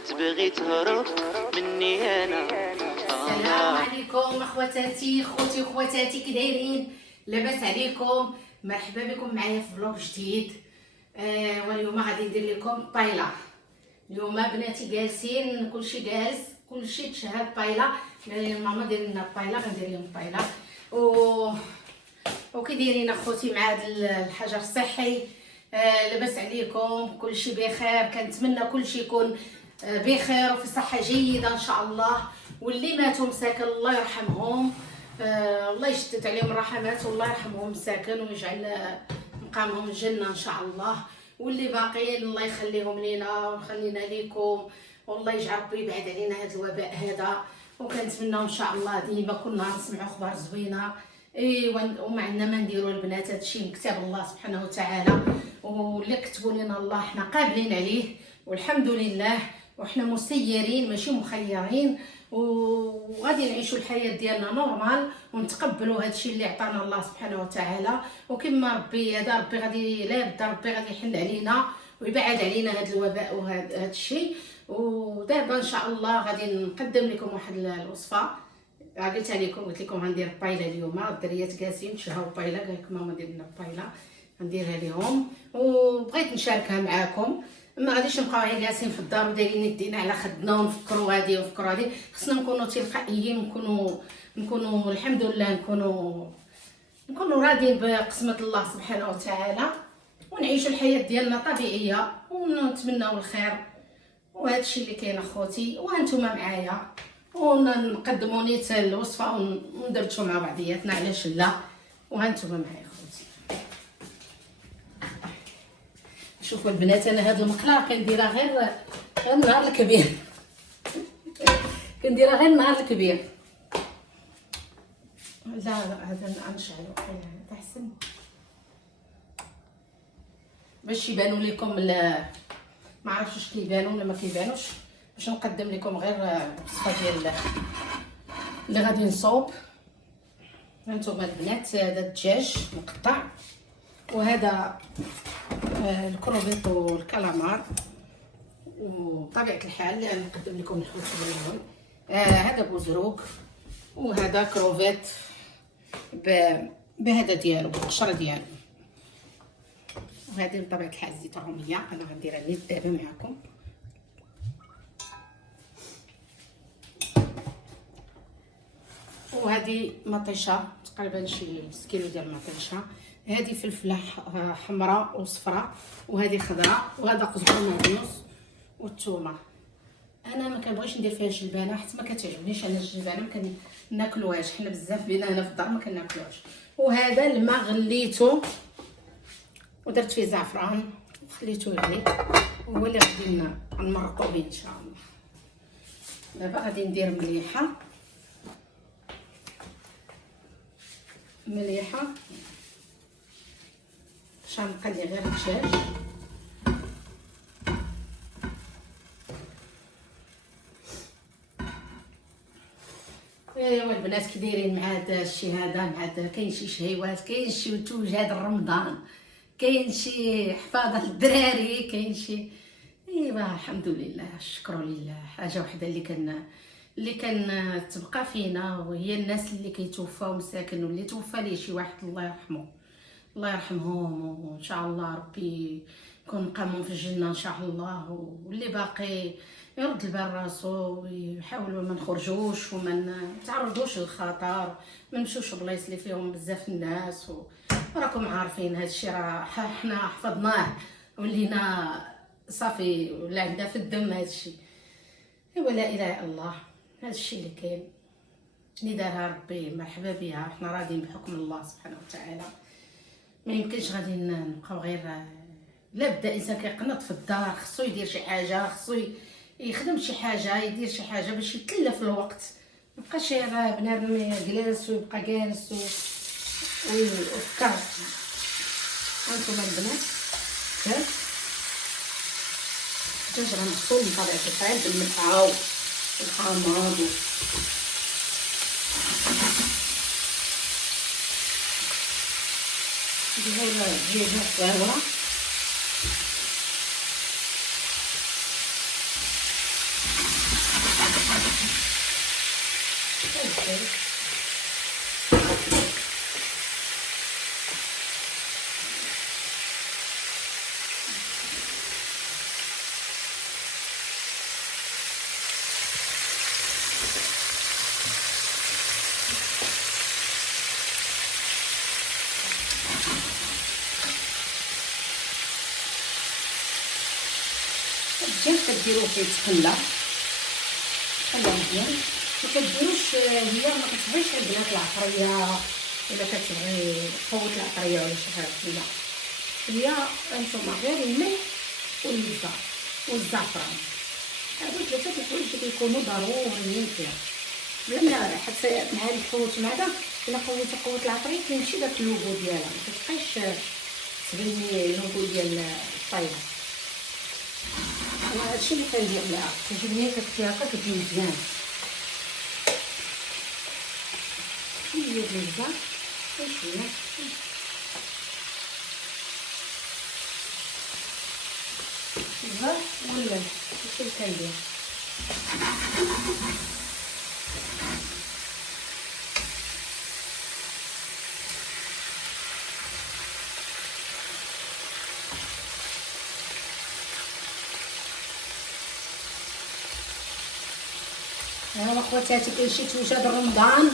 تبغي تهرب مني انا. السلام عليكم اخواتاتي، خوتي وخواتاتي، كي دايرين؟ لاباس عليكم؟ مرحبا بكم معايا في فلوق جديد. واليوم غادي ندير لكم بايلا. اليوم بناتي جالسين، كلشي جالس، كلشي تشهد بايلا. ماما دير لنا بايلا، غندير لهم بايلا. وكي دايرين اخوتي مع هذا الحجر الصحي؟ لاباس عليكم؟ كلشي بخير؟ كنتمنى كلشي يكون بخير وفي صحه جيده ان شاء الله. واللي ماتوا مساكن الله يرحمهم، الله يشتت عليهم الرحمات والله يرحمهم مساكن ويجعل مقامهم الجنه ان شاء الله. واللي باقيين الله يخليهم لينا ويخلينا ليكم، والله يجعل ربي يبعد علينا هذا الوباء هذا. وكنتمنى ان شاء الله ديما كنا نسمعوا اخبار زوينه. وما عندنا ما نديروا البنات، هذا الشيء من كتاب الله سبحانه وتعالى، واللي كتبوا لنا الله حنا قابلين عليه والحمد لله، وحنا مسيرين ماشي مخيرين، وغادي نعيشوا الحياه ديالنا نورمال ونتقبلوا هذا الشيء اللي عطانا الله سبحانه وتعالى. وكما ربي هذا ربي غادي لا بدا ربي غادي يحل علينا ويبعد علينا هذا الوباء وهذا الشيء. ودابا ان شاء الله غادي نقدم لكم واحد الوصفه قلتها لكم، قلت لكم غندير بايلا اليوم. الدريات جالسين تشهاو بايلا، قال لك ماما دير لنا بايلا غنديرها لهم وبغيت نشاركها معاكم. ما غاديش نبقاو غير جالسين في الدار ودايرين يدينا على خدنا ونفكروا هادي ونفكروا هادي. خصنا نكونوا تلقائيين، نكونوا الحمد لله، نكونوا راضيين بقسمه الله سبحانه وتعالى، ونعيشوا الحياه ديالنا طبيعيه ونتمناو الخير. وهذا الشيء اللي كاين اخوتي، وانتم معايا ونقدموا نيت الوصفه وندردشوا مع بعضياتنا، علاش لا؟ وهانتم معايا اخوتي. شوفوا البنات، انا هاد المقله كنديرها غير النهار الكبير كنديرها غير النهار الكبير. لا هذا غنشعلو هذا احسن باش يبانوا لكم. ما عرفتش واش كيبانوا ولا ما كيبانوش، باش نقدم لكم غير الوصفه ديال اللي غادي نصوب. هانتوما البنات، هذا الدجاج مقطع، وهذا الكروفيت والكالامار، وطبيعه الحال نقدم لكم الحوت باللون. هذا بوزروك، وهذا كروفيت بهذا ديالو بالقشره ديالو. وهذه بطبيعه الحال زيت الروميه، انا غنديرها نيت دابا معكم. وهذه مطيشه تقريبا شي 6 كيلو ديال مطيشه. هذه فلفله حمراء وصفراء، وهذه خضراء، وهذا قزبر مهروس والثومه. انا ما كنبغيش ندير فيها الجلبانه حيت ما كتعجبنيش انا الجلبانه، ما كناكلوهاش حنا بزاف بينا هنا في الدار ما كناكلوهاش. وهذا الماء غليته ودرت فيه زعفران وخليته يغلي، هو اللي غادي نمرطو به ان شاء الله. دابا غادي ندير مليحه باش غنقلي غير الدجاج. ايوا البنات كي دايرين مع هذا الشيء هذا، مع هذا كاين شي شهيوات، كاين شي توجاد رمضان، كاين شي حفاظه للدراري، كاين شي ايوا الحمد لله، الشكر لله. حاجه وحده اللي كان تبقى فينا، وهي الناس اللي كيتوفاو مساكن، واللي توفى ليه شي واحد الله يرحمه، الله يرحمهم، وان شاء الله ربي يكون مقامهم في الجنه ان شاء الله. واللي باقي يرد البال راسو ويحاولوا ما نخرجوش وما نتعرضوش للخطر، ما نمشوش بلايص اللي فيهم بزاف الناس. وراكم عارفين هذا الشيء راه حنا حفظناه ولينا صافي، ولا عندنا في الدم هذا الشيء. ايوا لا اله الا الله، هذا الشيء اللي كاين، اللي دارها ربي مرحبا بها، حنا راضيين بحكم الله سبحانه وتعالى. ما يمكنش غادي نبقاو غير لا بدا انسان كيقنط في الدار، خصو يدير شي حاجه، خصو يخدم شي حاجه، يدير شي حاجه باش يتلف الوقت. مابقاش غير بنادم يجلس ويبقى جالس ويفكر. هانتوما البنات الدجاج راه مغسول بطبيعه الحال بالملحه والحامض نديرو الدجاجه صغيره العطري. الدجاج كديروه كيتخلى مزيان، مكديروش هي ما كتبغيش البنات العطريه الا كتبغي تفوت العطريه ولا شي حاجه، لا هي انتما غير الملح واللبزه والزعفران، هادو ثلاثه الحوايج اللي كيكونوا ضروريين فيها. لان حتى مع الحوت مع داك الا قويتي قوه العطريه كيمشي داك اللوغو ديالها، ما كتبقايش تبني اللوغو ديال الطايبه. وهادشي اللي كندير معاها، كتجيني كتكفي هكا كتجي مزيان. شويه ديال الزعتر وشويه الزهر والملح، هادشي اللي كندير. ها اخواتاتي كلشي توجد رمضان،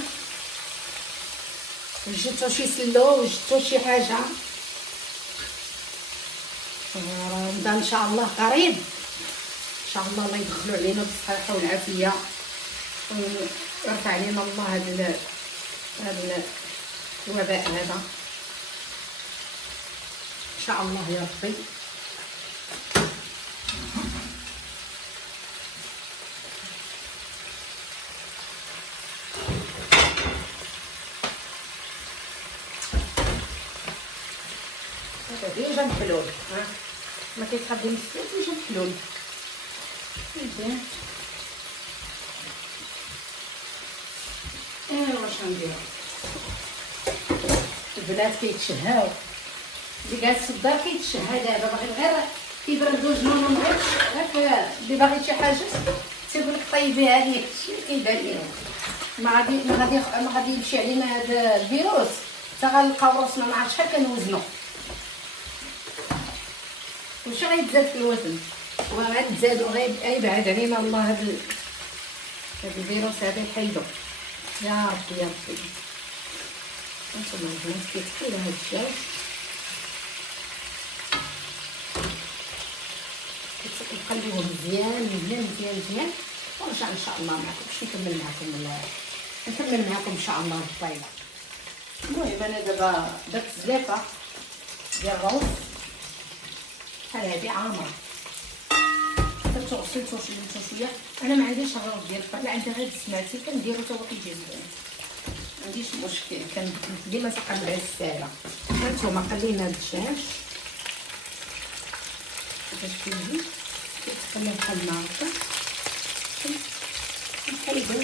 وجدتو شي سلو وجدتو شي حاجه، رمضان ان شاء الله قريب، ان شاء الله يدخلوا علينا بالصحه والعافيه ويرفع علينا الله هذا الوباء هذا ان شاء الله يا ربي. ديجا محلول، ما كيتخدم السلو ديجا محلول مزيان. ايوا واش غنديرو البنات كيتشهاو، اللي جالس في الدار كيتشهى دابا باغي غير كيبردو جنونهم، غير اللي باغي شي حاجه تيقول لك طيبيها لي، هادشي اللي كيبان ليهم. ما غادي يمشي علينا هذا الفيروس حتى غنلقاو راسنا ما عرفتش شحال كنوزنو، وشي غيتزاد في الوزن وغنتزادو، غيبعد علينا الله هذا الفيروس هذا يحيدو يا ربي يا ربي. انتما البنات كيتحلوا هاد الدجاج كنقلبوه مزيان مزيان مزيان مزيان، ونرجع ان شاء الله معكم باش نكمل معكم ان شاء الله الطيبه. المهم انا دابا درت زلافه ديال الروز بحال هادي عامره، درتو غسلتو شلتو شويه. انا ما عنديش الروز ديال الفرن، عندي غير السماتي كنديرو حتى هو كيجي زوين، ما عنديش مشكل. كان ديما تقلب على الساله. هانتوما قلينا الدجاج باش كيجي كيتخلى بحال ما هكا، نقلبو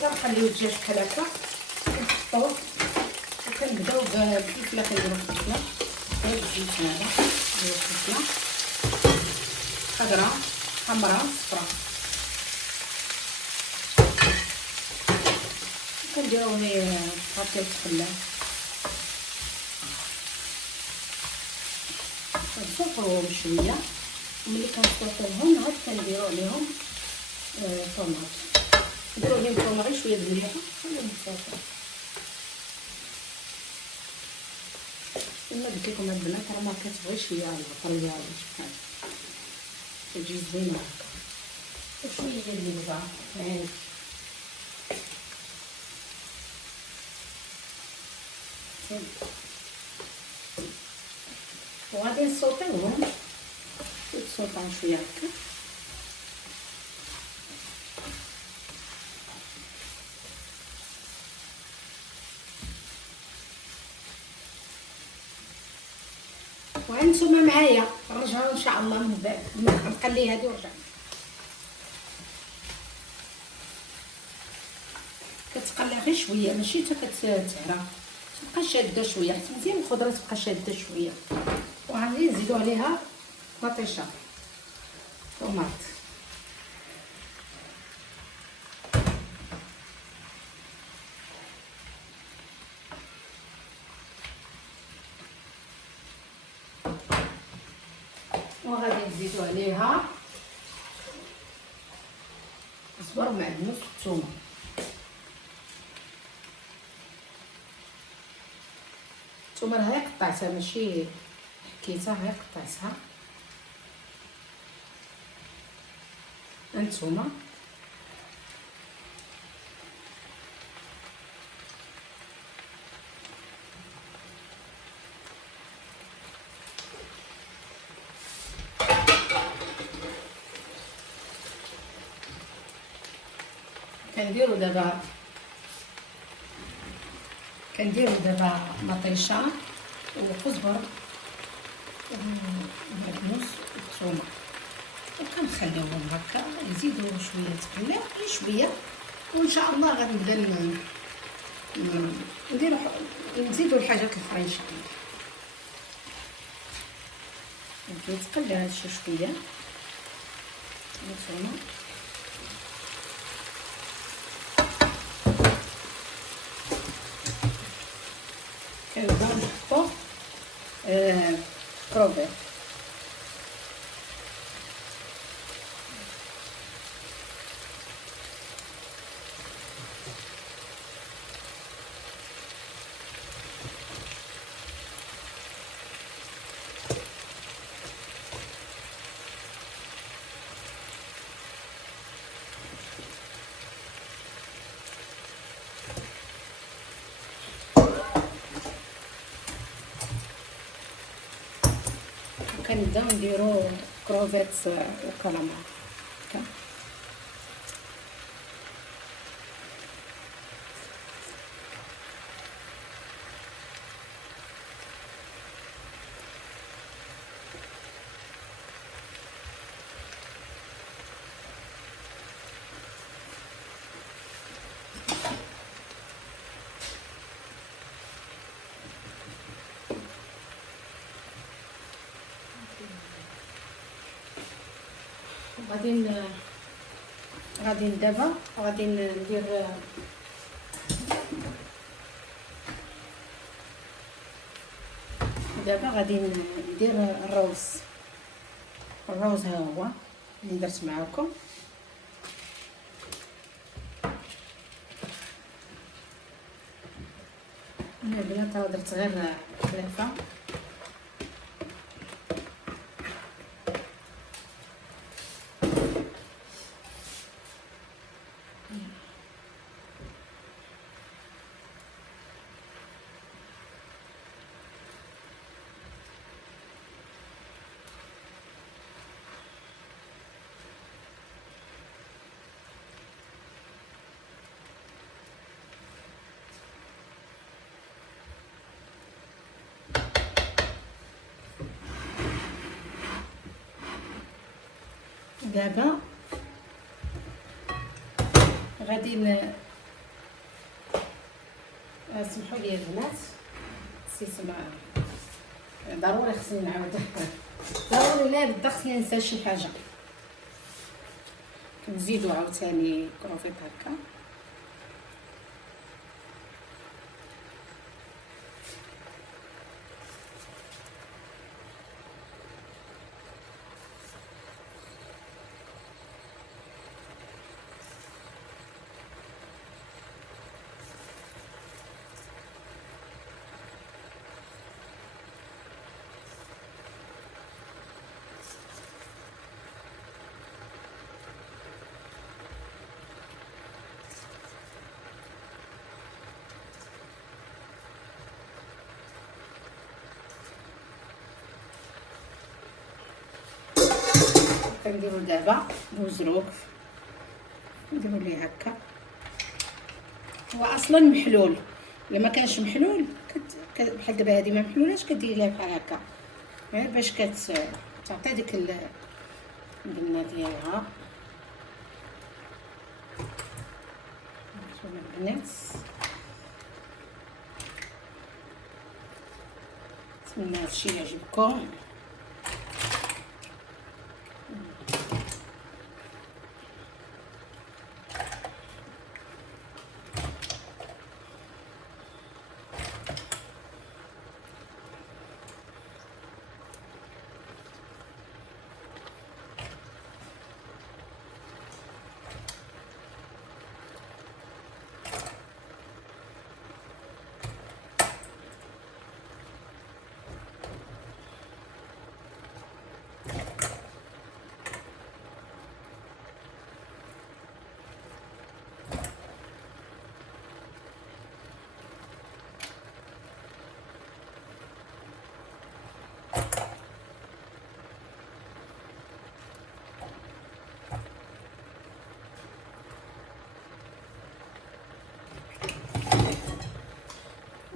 كنخليو الدجاج بحال هكا كنحطوه وكنبداو بالفلفله. كنديرو الفلفله غير الزيت هذا، نديرو الفلفله خضراء حمراء صفراء، كنديرو غير هكا يتخلى. كنصفروهم شويه، وملي كنصفروهم عاد كنديرو عليهم طوماط، نديرو عليهم طوماط غير شويه د الملح ونخليهم صافي. كما قلت لكم البنات راه ما كتبغيش هي البطريه ولا شي حاجه، كتجي زوينه هكا. وشويه ديال البزار يعني وغادي نصوطيوهم يتصوطاو شويه هكا. وانتم معايا رجعوا ان شاء الله من بعد نقلي هذه ورجع. كتقلى غير شويه ماشي حتى كتعرى، تبقى شاده شويه حتى مزيان الخضره تبقى شاده شويه. وغادي نزيدو عليها مطيشه طوماط. وغادي نزيدو عليها الصبر ومعدنوس والثومه. الثومه راه قطعتها ماشي حكيتها، غير قطعتها. هانتوما كنديرو دابا مطيشه وكزبر ومعدنوس والثومه، وكنخليوهم هكا يزيدوا شويه تقليع غير شويه. وان شاء الله غنبدا نزيدو الحاجات الاخرى ان شاء الله. كيتقلى هادشي شويه الثومه. كنبداو نحطو كروفيت. كنبداو نديرو كروفيت وكالامار هكا. غادي دابا غادي ندير الروز. ها هو اللي درت معاكم. انا البنات درت غير خلافه. دابا غادي سمحوا لي البنات، نسيت ضروري خصني نعاود ضروري لا بدا خصني ننسى شي حاجه. كنزيدو عاوتاني كروفيط هكا. كنديرو دابا بوزروك، نديرو ليه هكا. هو اصلا محلول، الا ما كانش محلول بحال دابا هادي ما محلولاش كديري لها بحال هكا غير باش تعطي ديك البنه ديالها. شوفوا البنات، نتمنى هادشي يعجبكم.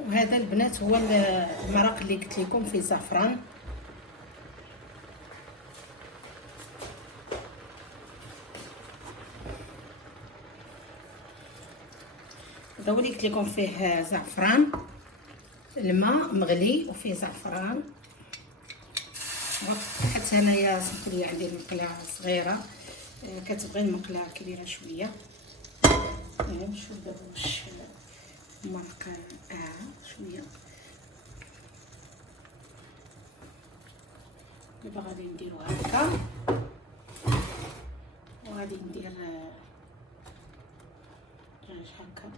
وهذا البنات هو المرق اللي قلت لكم فيه زعفران. هذا هو اللي قلت لكم فيه زعفران، الماء مغلي وفيه زعفران. حتى انايا صبت لي عندي المقله صغيره، كتبغي المقله كبيره شويه. نشوف دابا واش المرق شويه. دابا غادي نديرو هكا، وغادي ندير دجاج هكا.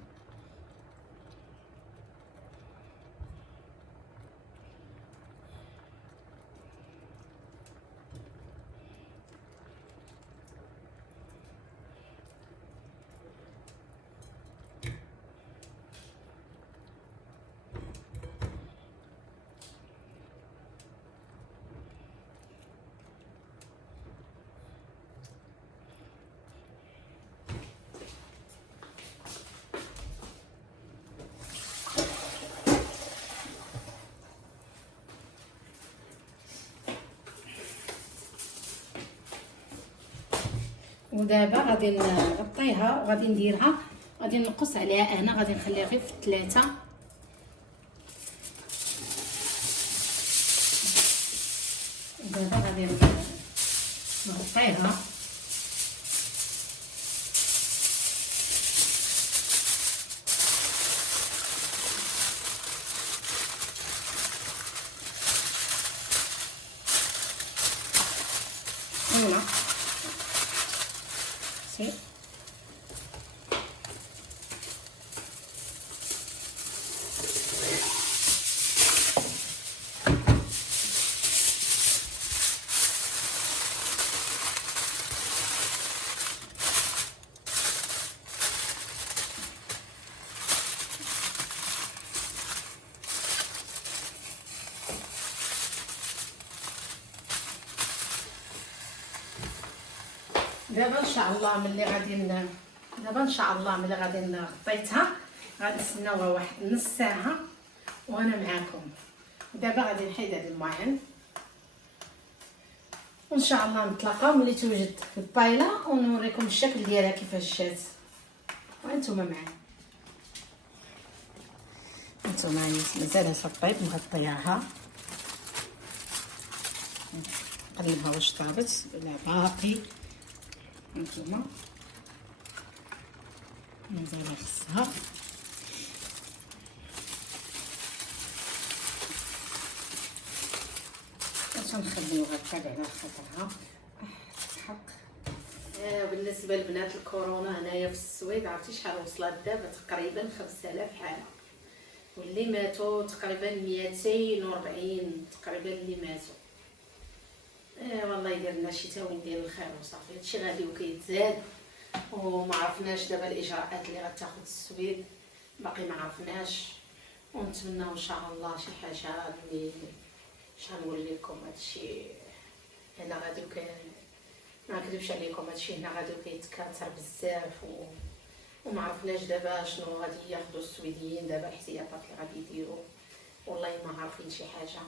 ودابا غادي نغطيها وغادي نديرها، غادي نقص عليها. انا غادي نخليها غير في 3. دابا غادي نغطيها. فوالا سي دابا ان شاء الله ملي غادي غطيتها غادي نستناوها واحد نص ساعه وانا معاكم. دابا غادي نحيد هذا الماعن، وان شاء الله نتلاقاو ملي توجد البايله ونوريكم الشكل ديالها كيفاش جات. وانتم معايا، مازال الطيب مغطياها. نقلبها واش طابت ولا باقي. هانتوما مازال خصها. نخليوها هكا على خاطرها تحق. بالنسبه لبنات الكورونا هنايا في السويد، عرفتي شحال وصلت دابا؟ تقريبا 5000 حاله، واللي ماتوا تقريبا 240 تقريبا اللي ماتوا. والله يدير لنا شي تاوين ديال الخير وصافي. هادشي غادي وكيتزاد، وما عرفناش دابا الاجراءات اللي غتاخذ السويد، باقي ما عرفناش. ونتمناو ان شاء الله شي حاجه اللي شنقول لكم. هادشي انا غادي ما نكذبش عليكم، هادشي هنا غادي كيتكاثر بزاف وما عرفناش دابا شنو غادي ياخذوا السويديين، دابا الاحتياطات اللي غادي يديروا والله ما عارفين شي حاجه.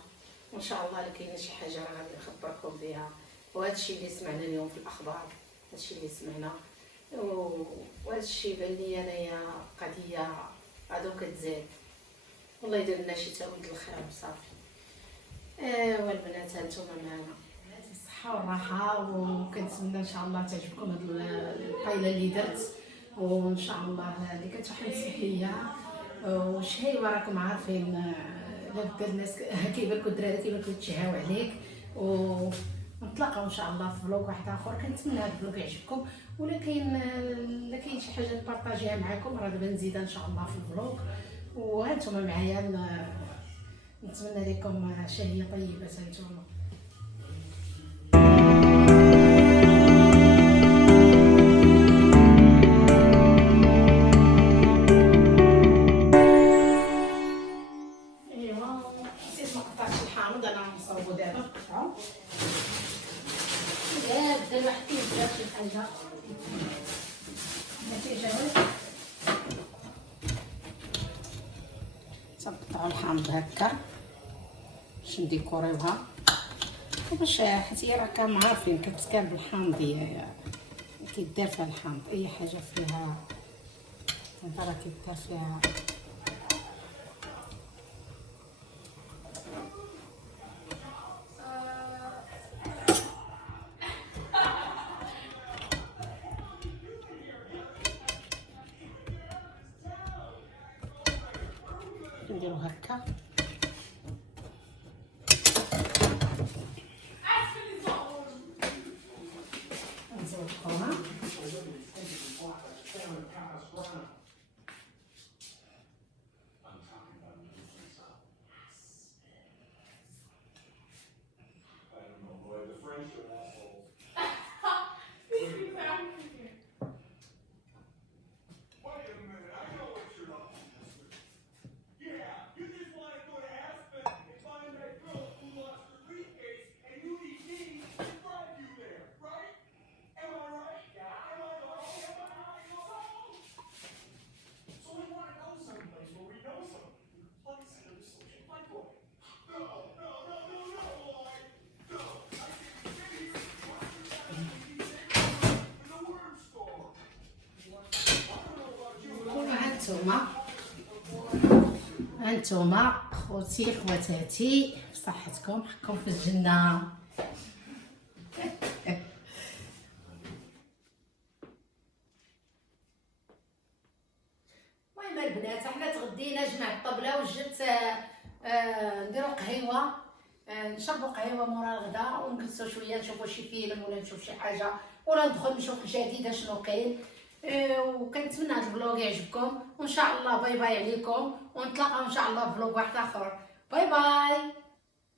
وان شاء الله الا كاينه شي حاجه راه غادي نخبركم بها. وهادشي اللي سمعنا اليوم في الاخبار، هادشي اللي سمعنا، وهادشي بان لي انايا قضيه غادو كتزاد. والله يدير لنا شي تعود الخير وصافي. والبنات هانتوما معنا الصحه والراحه، وكنتمنى ان شاء الله تعجبكم هاد الطايله اللي درت، وان شاء الله اللي كانت واحد تسمح ليا وشهيوه راكم عارفين. لا بدا الناس كيبان لكم الدراري كيبان لكم تشهاو عليك، ونتلاقاو ان شاء الله في فلوق واحد اخر. كنتمنى هاد الفلوق يعجبكم، ولا كاين شي حاجه نبارطاجيها معكم راه دابا نزيدها ان شاء الله في الفلوق. وهانتوما معايا، نتمنى لكم شهيه طيبه هانتوما. بدا الواحد كيبدا شي حاجه ما كيجاوبش. تنقطعوا الحامض هكا باش نديكوريوها، وباش حيت هي راكم عارفين كتكال بالحامض، هي كيدار فيها الحامض، اي حاجه فيها راه كيدار فيها. نديرو هكا نزوقوها. هانتوما خوتي خواتاتي بصحتكم، حقكم في الجنه. المهم البنات حنا تغدينا، جمع الطبله وجدت نديرو قهيوه، نشربوا قهيوه مورا الغدا، ونجلسوا شويه نشوفوا شي فيلم ولا نشوف شي حاجه ولا ندخل نشوف الجديده شنو كاين. وكنتمنى هذا الفلوق يعجبكم، وان شاء الله باي باي عليكم، ونتلاقاو ان شاء الله في فلوق واحد اخر. باي باي.